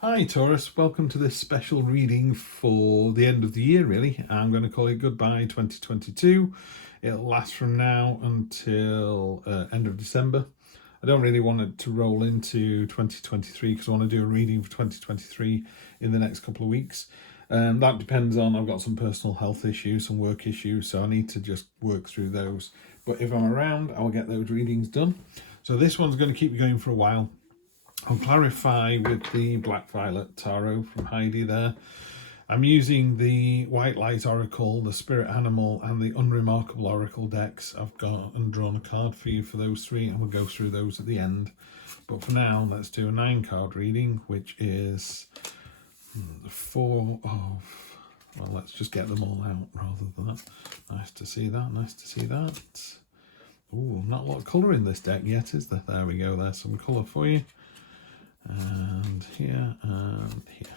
Hi Taurus, welcome to this special reading for the end of the year really. I'm going to call it goodbye 2022. It'll last from now until end of December. I don't really want it to roll into 2023 because I want to do a reading for 2023 in the next couple of weeks. That depends on, I've got some personal health issues, some work issues, so I need to just work through those. But if I'm around, I'll get those readings done. So this one's going to keep going for a while. I'll clarify with the Black Violet Tarot from Heidi there. I'm using the White Light Oracle, the Spirit Animal, and the Unremarkable Oracle decks. I've got and drawn a card for you for those three, and we'll go through those at the end. But for now, let's do a 9-card reading, which is the 4 of... Well, let's just get them all out rather than that. Nice to see that, nice to see that. Ooh, not a lot of colour in this deck yet, is there? There we go, there's some colour for you. And here and here.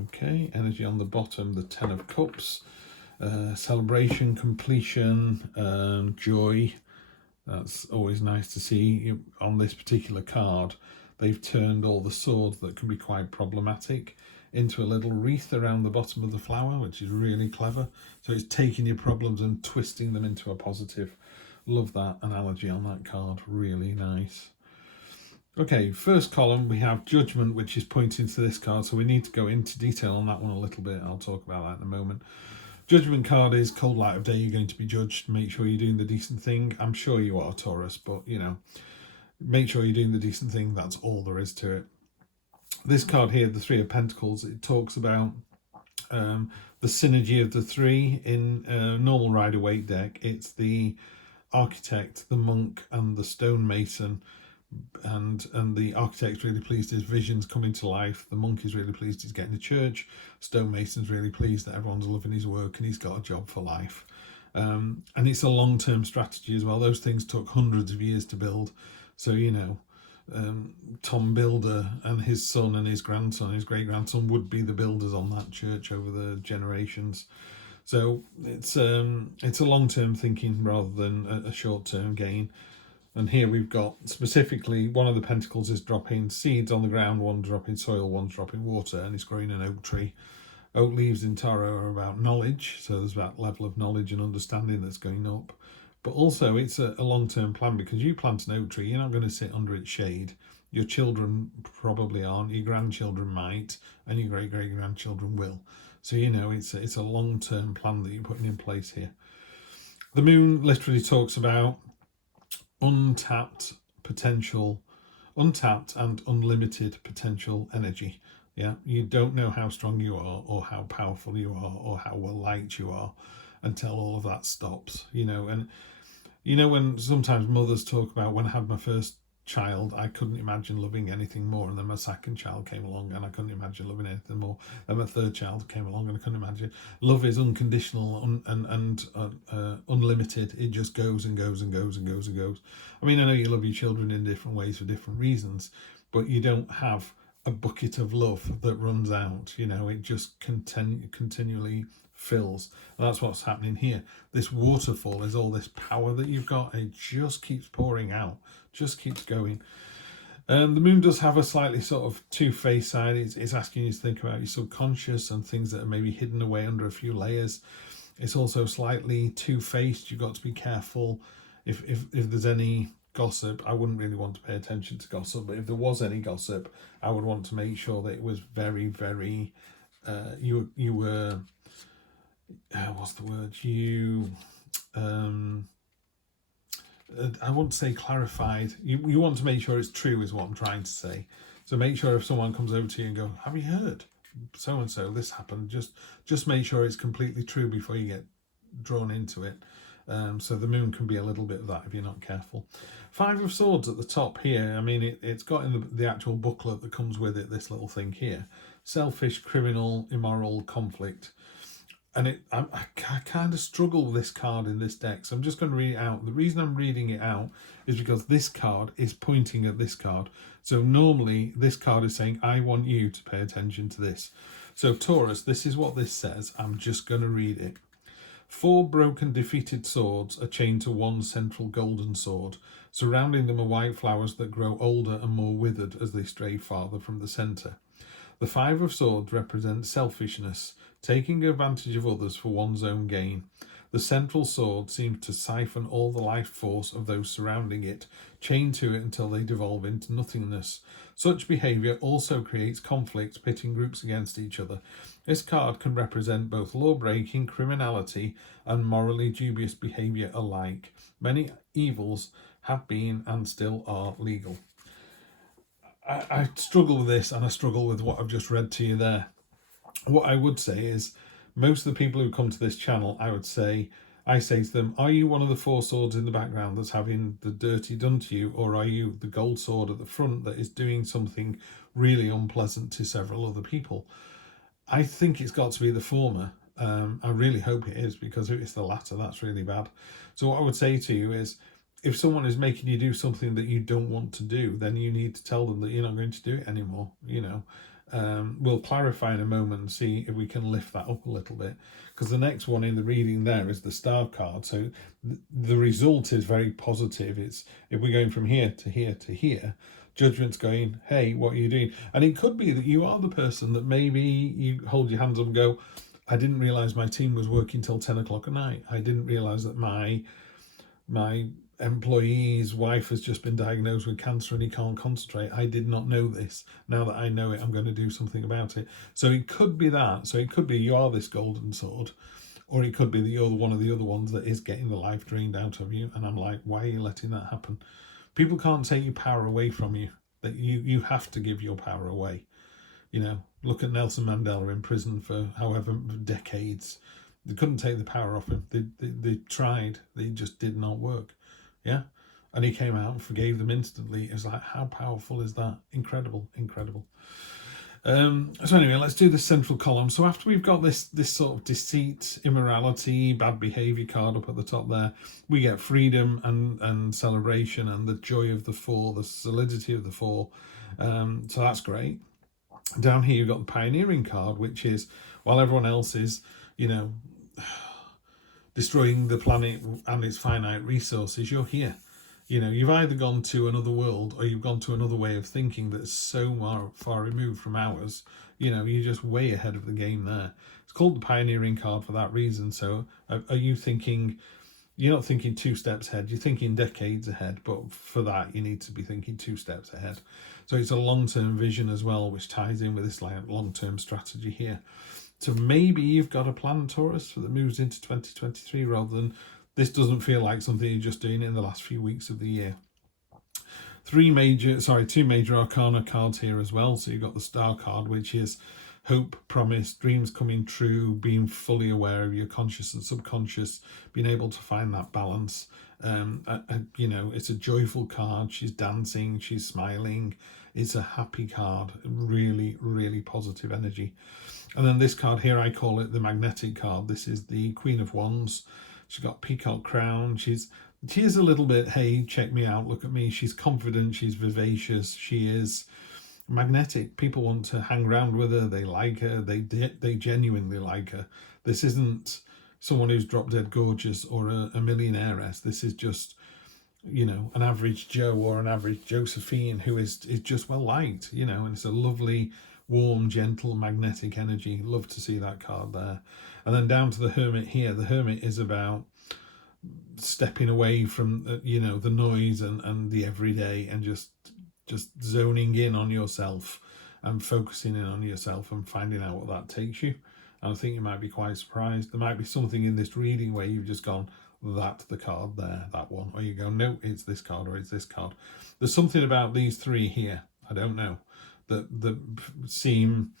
Okay, energy on the bottom, the 10 of Cups, celebration, completion, joy. That's always nice to see. On this particular card, they've turned all the swords that can be quite problematic into a little wreath around the bottom of the flower, which is really clever. So it's taking your problems and twisting them into a positive. Love that analogy on that card, really nice. Okay, first column we have Judgment, which is pointing to this card, so we need to go into detail on that one a little bit. I'll talk about that in a moment. Judgment card is cold light of day, you're going to be judged. Make sure you're doing the decent thing. I'm sure you are, Taurus, but you know, make sure you're doing the decent thing. That's all there is to it. This card here, the 3 of Pentacles, it talks about the synergy of the 3 in a normal Rider-Waite deck. It's the Architect, the Monk, and the Stonemason. And the architect's really pleased his vision's coming to life. The monk is really pleased he's getting to church. Stonemason's really pleased that everyone's loving his work and he's got a job for life. And it's a long-term strategy as well. Those things took hundreds of years to build. So, you know, Tom Builder and his son and his grandson, his great-grandson, would be the builders on that church over the generations. So it's a long-term thinking rather than a short-term gain. And here we've got specifically one of the pentacles is dropping seeds on the ground, one dropping soil, one's dropping water, and it's growing an oak tree. Oak leaves in tarot are about knowledge, so there's that level of knowledge and understanding that's going up. But also it's a long-term plan, because you plant an oak tree, you're not going to sit under its shade. Your children probably aren't, your grandchildren might, and your great-great-grandchildren will. So, you know, it's a long-term plan that you're putting in place here. The moon literally talks about untapped and unlimited potential energy. Yeah, you don't know how strong you are or how powerful you are or how well liked you are until all of that stops, you know. And you know, when sometimes mothers talk about, when I had my first child, I couldn't imagine loving anything more, and then my second child came along and I couldn't imagine loving anything more, then my third child came along and I couldn't imagine. Love is unconditional and unlimited. It just goes and goes and goes and goes and goes. I mean, I know you love your children in different ways for different reasons, but you don't have a bucket of love that runs out, you know. It just continually fills, and that's what's happening here. This waterfall is all this power that you've got, and it just keeps pouring out, just keeps going. The moon does have a slightly sort of two-faced side. It's asking you to think about your subconscious and things that are maybe hidden away under a few layers. It's also slightly two-faced. You've got to be careful if there's any gossip. I wouldn't really want to pay attention to gossip, but if there was any gossip, I would want to make sure that it was very, very you were what's the word, I wouldn't say clarified. You want to make sure it's true is what I'm trying to say. So make sure if someone comes over to you and go, have you heard so and so, this happened, just make sure it's completely true before you get drawn into it. So the moon can be a little bit of that if you're not careful. 5 of Swords at the top here. I mean, it's got in the actual booklet that comes with it, this little thing here: selfish, criminal, immoral, conflict. And I kind of struggle with this card in this deck, so I'm just going to read it out. The reason I'm reading it out is because this card is pointing at this card. So normally this card is saying, I want you to pay attention to this. So Taurus, this is what this says. I'm just going to read it. 4 broken, defeated swords are chained to one central golden sword. Surrounding them are white flowers that grow older and more withered as they stray farther from the centre. The Five of Swords represents selfishness, taking advantage of others for one's own gain. The central sword seems to siphon all the life force of those surrounding it, chained to it until they devolve into nothingness. Such behaviour also creates conflict, pitting groups against each other. This card can represent both law-breaking, criminality, and morally dubious behaviour alike. Many evils have been and still are legal. I struggle with this, and I struggle with what I've just read to you there. What I would say is, most of the people who come to this channel, I say to them, are you one of the four swords in the background that's having the dirty done to you, or are you the gold sword at the front that is doing something really unpleasant to several other people? I think it's got to be the former. I really hope it is, because if it's the latter, that's really bad. So what I would say to you is, if someone is making you do something that you don't want to do, then you need to tell them that you're not going to do it anymore. We'll clarify in a moment and see if we can lift that up a little bit, because the next one in the reading there is the Star card. So the result is very positive. It's, if we're going from here to here to here, Judgment's going, hey, what are you doing? And it could be that you are the person that maybe you hold your hands up and go, I didn't realise my team was working till 10 o'clock at night. I didn't realise that my employee's wife has just been diagnosed with cancer and he can't concentrate. I did not know this. Now that I know it, I'm going to do something about it. So it could be that. So it could be you are this golden sword, or it could be that you're one of the other ones that is getting the life drained out of you. And I'm like, why are you letting that happen? People can't take your power away from you. That you have to give your power away. Look at Nelson Mandela in prison for however decades. They couldn't take the power off him. They tried. They just did not work. Yeah, and he came out and forgave them instantly. It's like, how powerful is that? Incredible, incredible. So anyway, let's do the central column. So after we've got this sort of deceit, immorality, bad behavior card up at the top there, we get freedom and celebration and the joy of the four, the solidity of the four. So that's great. Down here you've got the pioneering card, which is, while everyone else is, destroying the planet and its finite resources, you're here. You've either gone to another world or you've gone to another way of thinking that's so far removed from ours. You're just way ahead of the game there. It's called the pioneering card for that reason. So are you thinking, you're not thinking 2 steps ahead, you're thinking decades ahead, but for that you need to be thinking 2 steps ahead. So it's a long-term vision as well, which ties in with this long-term strategy here. So maybe you've got a plan, Taurus, that moves into 2023, rather than this doesn't feel like something you're just doing in the last few weeks of the year. 2 major arcana cards here as well. So you've got the Star card, which is hope, promise, dreams coming true, being fully aware of your conscious and subconscious, being able to find that balance. It's a joyful card. She's dancing, she's smiling. It's a happy card, really, really positive energy. And then this card here, I call it the magnetic card. This is the Queen of Wands. She's got peacock crown. She is a little bit, hey, check me out, look at me. She's confident, she's vivacious, she is magnetic. People want to hang around with her, they like her, they genuinely like her. This isn't someone who's drop dead gorgeous or a millionairess. This is just, an average Joe or an average Josephine who is just well liked, and it's a lovely, warm, gentle, magnetic energy. Love to see that card there. And then down to the Hermit here. The Hermit is about stepping away from the noise and the everyday, and just zoning in on yourself and focusing in on yourself and finding out what that takes you. And I think you might be quite surprised. There might be something in this reading where you've just gone, that's the card there, that one. Or you go, no, it's this card or it's this card. There's something about these 3 here, I don't know, that seem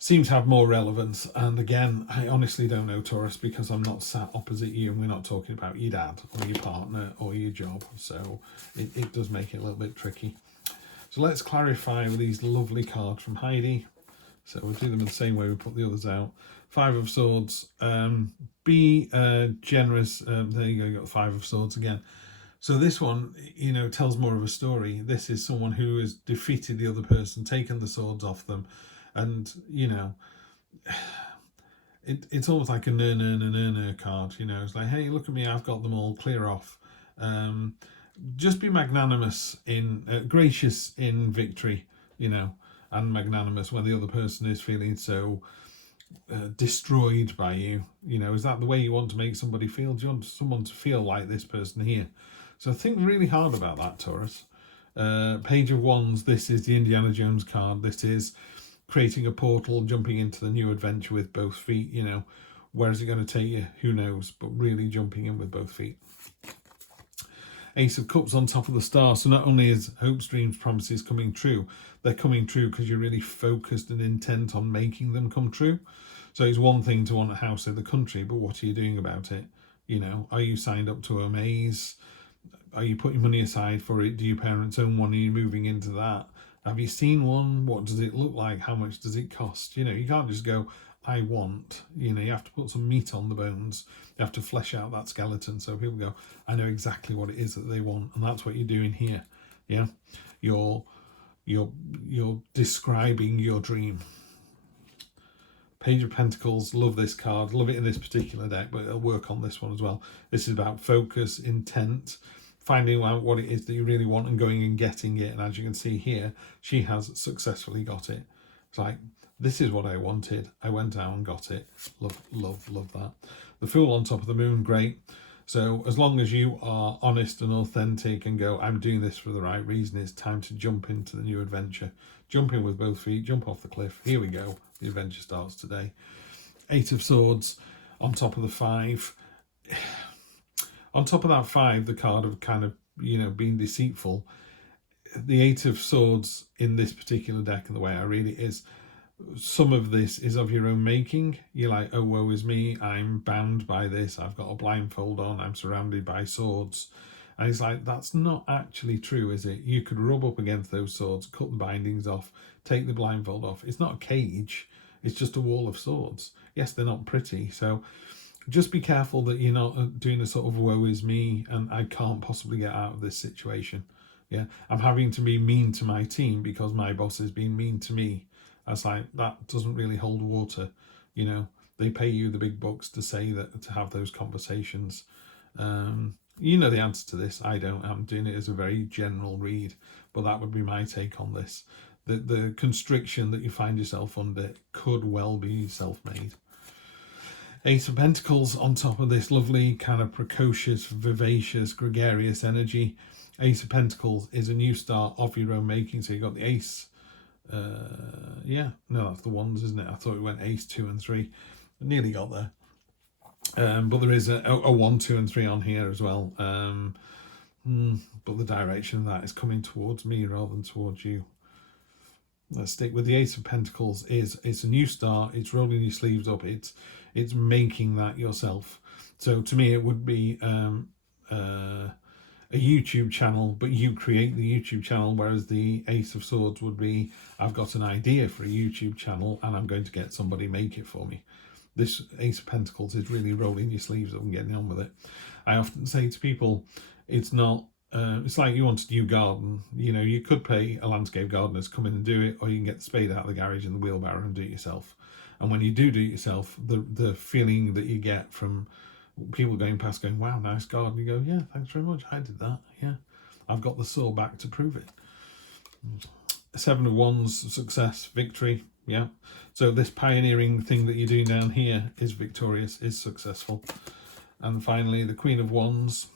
to have more relevance. And again, I honestly don't know, Taurus, because I'm not sat opposite you and we're not talking about your dad or your partner or your job. So it does make it a little bit tricky. So let's clarify with these lovely cards from Heidi. So we'll do them in the same way we put the others out. 5 of Swords. Be generous. There you go, you got the 5 of Swords again. So this one, tells more of a story. This is someone who has defeated the other person, taken the swords off them. And, it's almost like a no card. It's like, hey, look at me, I've got them all, clear off. just be magnanimous gracious in victory, you know, and magnanimous when the other person is feeling so destroyed by you. You know, is that the way you want to make somebody feel? Do you want someone to feel like this person here? So think really hard about that, Taurus. Page of Wands, this is the Indiana Jones card. This is creating a portal, jumping into the new adventure with both feet, you know. Where is it going to take you? Who knows? But really jumping in with both feet. Ace of Cups on top of the star. So not only is hopes, dreams, promises coming true, they're coming true because you're really focused and intent on making them come true. So it's one thing to want a house in the country, but what are you doing about it? You know, are you signed up to a maze? Are you putting money aside for it? Do your parents own one? Are you moving into that? Have you seen one? What does it look like? How much does it cost? You know, you can't just go, I want. You know, you have to put some meat on the bones. You have to flesh out that skeleton so people go, I know exactly what it is that they want. And that's what you're doing here. Yeah, you're describing your dream. Page of Pentacles, love this card, love it in this particular deck, but it'll work on this one as well. This is about focus, intent, finding out what it is that you really want and going and getting it. And as you can see here, she has successfully got it. It's like, this is what I wanted. I went out and got it. Love, love, love that. The Fool on top of the moon, great. So as long as you are honest and authentic and go, I'm doing this for the right reason, it's time to jump into the new adventure. Jump in with both feet, jump off the cliff. Here we go. The adventure starts today. Eight of Swords on top of the 5. On top of that 5, the card of kind of, you know, being deceitful. The Eight of Swords in this particular deck and the way I read it is, some of this is of your own making. You're like, oh, woe is me. I'm bound by this. I've got a blindfold on. I'm surrounded by swords. And it's like, that's not actually true, is it? You could rub up against those swords, cut the bindings off, take the blindfold off. It's not a cage. It's just a wall of swords. Yes, they're not pretty. So just be careful that you're not doing a sort of woe is me and I can't possibly get out of this situation. Yeah, I'm having to be mean to my team because my boss is being mean to me. That's like, that doesn't really hold water. You know, they pay you the big bucks to say that, to have those conversations. You know the answer to this. I don't. I'm doing it as a very general read, but that would be my take on this. The constriction that you find yourself under could well be self-made. Ace of Pentacles on top of this lovely kind of precocious, vivacious, gregarious energy. Ace of Pentacles is a new start of your own making. So you got the Ace. Yeah, no, that's the Wands, isn't it? I thought it went Ace 2 and 3. I nearly got there. But there is a 1, 2 and 3 on here as well. But the direction of that is coming towards me rather than towards you. Let's stick with the Ace of Pentacles. It's a new start. It's rolling your sleeves up. It's making that yourself. So to me, it would be a YouTube channel, but you create the YouTube channel, whereas the Ace of Swords would be, I've got an idea for a YouTube channel and I'm going to get somebody make it for me. This Ace of Pentacles is really rolling your sleeves up and getting on with it. I often say to people, it's not, it's like you want a new garden. You know, you could pay a landscape gardener to come in and do it, or you can get the spade out of the garage and the wheelbarrow and do it yourself. And when you do it yourself, the feeling that you get from people going past going, wow, nice garden. You go, yeah, thanks very much. I did that. Yeah, I've got the saw back to prove it. 7 of Wands, success, victory. Yeah. So this pioneering thing that you're doing down here is victorious, is successful. And finally, the Queen of Wands,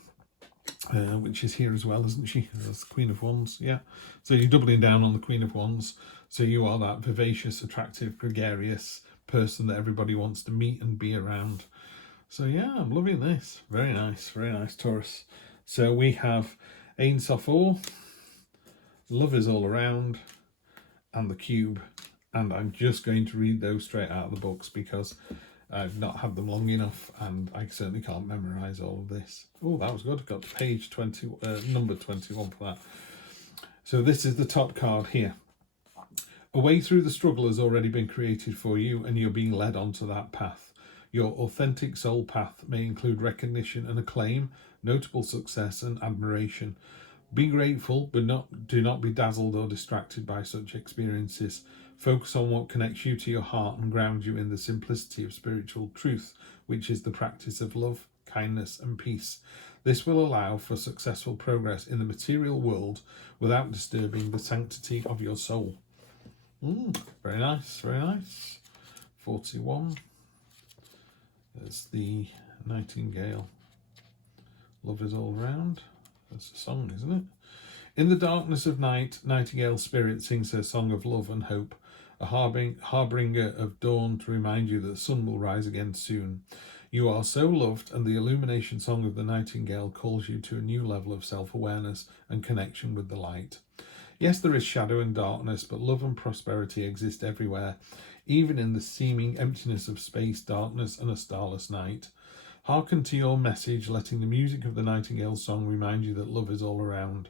which is here as well, isn't she? That's the Queen of Wands. Yeah. So you're doubling down on the Queen of Wands. So you are that vivacious, attractive, gregarious person that everybody wants to meet and be around. So yeah, I'm loving this. Very nice, Taurus. So we have Ein Sof Or, Love is All Around, and the Cube. And I'm just going to read those straight out of the books because I've not had them long enough and I certainly can't memorize all of this. Oh, that was good. Got to page 20, number 21 for that. So this is the top card here. A way through the struggle has already been created for you and you're being led onto that path. Your authentic soul path may include recognition and acclaim, notable success and admiration. Be grateful, but do not be dazzled or distracted by such experiences. Focus on what connects you to your heart and ground you in the simplicity of spiritual truth, which is the practice of love, kindness and peace. This will allow for successful progress in the material world without disturbing the sanctity of your soul. Very nice, very nice. 41. There's the Nightingale. Love is all round. That's a song, isn't it? In the darkness of night, Nightingale spirit sings her song of love and hope, a harbinger of dawn to remind you that the sun will rise again soon. You are so loved, and the illumination song of the Nightingale calls you to a new level of self-awareness and connection with the light. Yes, there is shadow and darkness, but love and prosperity exist everywhere, even in the seeming emptiness of space, darkness, and a starless night. Hearken to your message, letting the music of the Nightingale song remind you that love is all around.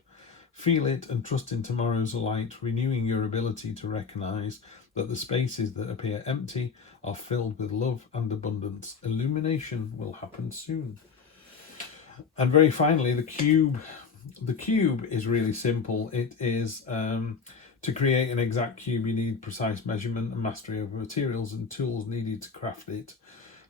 Feel it and trust in tomorrow's light, renewing your ability to recognize that the spaces that appear empty are filled with love and abundance. Illumination will happen soon. And very finally, the cube. The cube is really simple. It is to create an exact cube, you need precise measurement and mastery over materials and tools needed to craft it.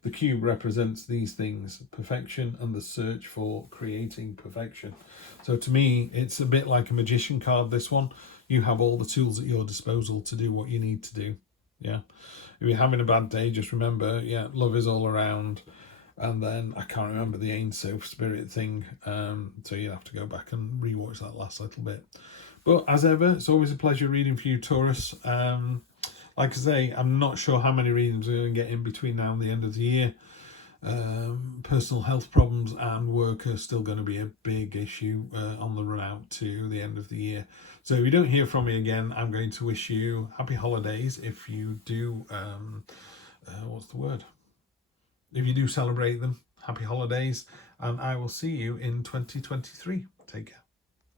The cube represents these things, perfection and the search for creating perfection. So to me, it's a bit like a magician card, this one. You have all the tools at your disposal to do what you need to do. Yeah. If you're having a bad day, just remember, love is all around. And then I can't remember the Ain Soph spirit thing. So you'll have to go back and rewatch that last little bit. But as ever, it's always a pleasure reading for you, Taurus. Like I say, I'm not sure how many readings we're going to get in between now and the end of the year. Personal health problems and work are still going to be a big issue on the run out to the end of the year. So if you don't hear from me again, I'm going to wish you happy holidays if you do, if you do celebrate them, happy holidays. And I will see you in 2023. Take care.